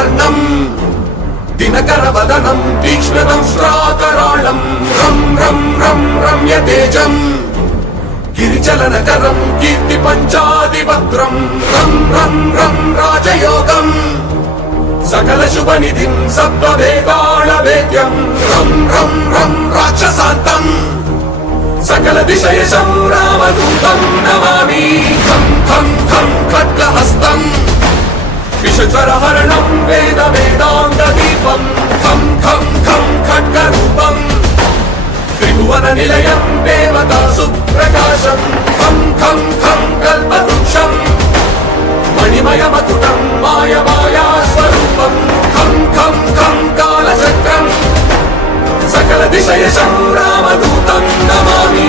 వర్ణం దినకరవదనం తీక్ష్ణదంష్ట్రాకరాళం రం రం రం రమ్య తేజం గిరిచలనకరం కీర్తి పంచాదిభద్రం రం రం రం రాజయోగం సకల శుభనిధిం సప్తవేదాళ వేద్యం రం రం రం రాక్షసాంతం సకల దిశయశం రామదూతం నమామి ఖం ఖం ఖం ఖడ్గహస్తం విషజ్వరహరణం వేద వేదాంగ దీపం ఖం ఖం ఖం ఖడ్గరూపం త్రిభువన నిలయం దేవతా సుప్రకాశం ఖం ఖం ఖం కల్పవృక్షం మణిమయమకుటం మాయమాయా స్వరూపం ఖం ఖం ఖం కాలచక్రం సకల దిశయశం రామదూతం నమామి